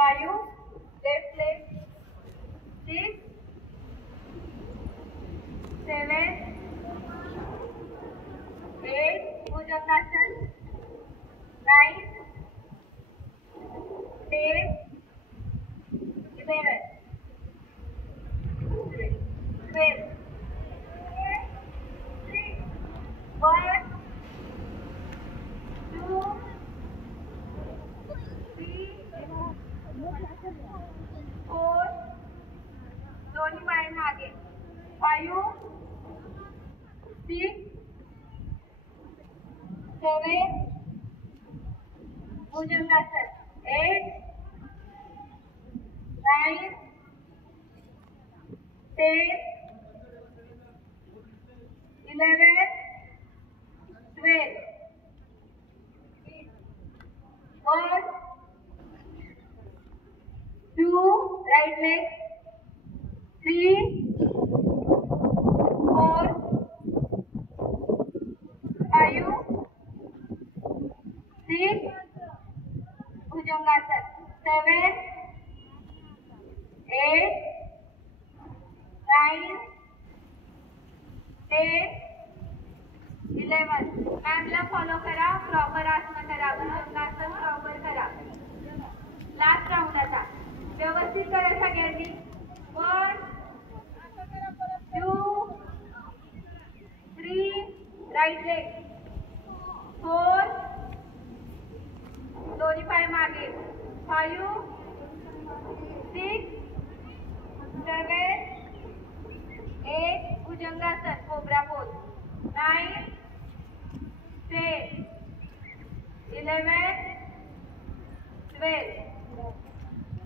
5 left leg, 6 7 8 Bhujangasana, 9 10 11 12 1 2 3 4 दोन्ही पाय मागे 5 6 7 Bhujangasana, 8 9 10 11 12 1 2 right leg, 3 4 5 6 Bhujangasana, 7 8 9 10 11 मॅमला follow करा, प्रॉपर आसन करा, भुजंगासन प्रॉपर करा. लास्ट राऊंड आता व्यवस्थित करा सगळ्यांनी. 1 2 3 राईट लेग, 4 दोन्ही पाय मागे, 5 6 7 8 भुजंगासन कोबरा पोज, 9 10 11 12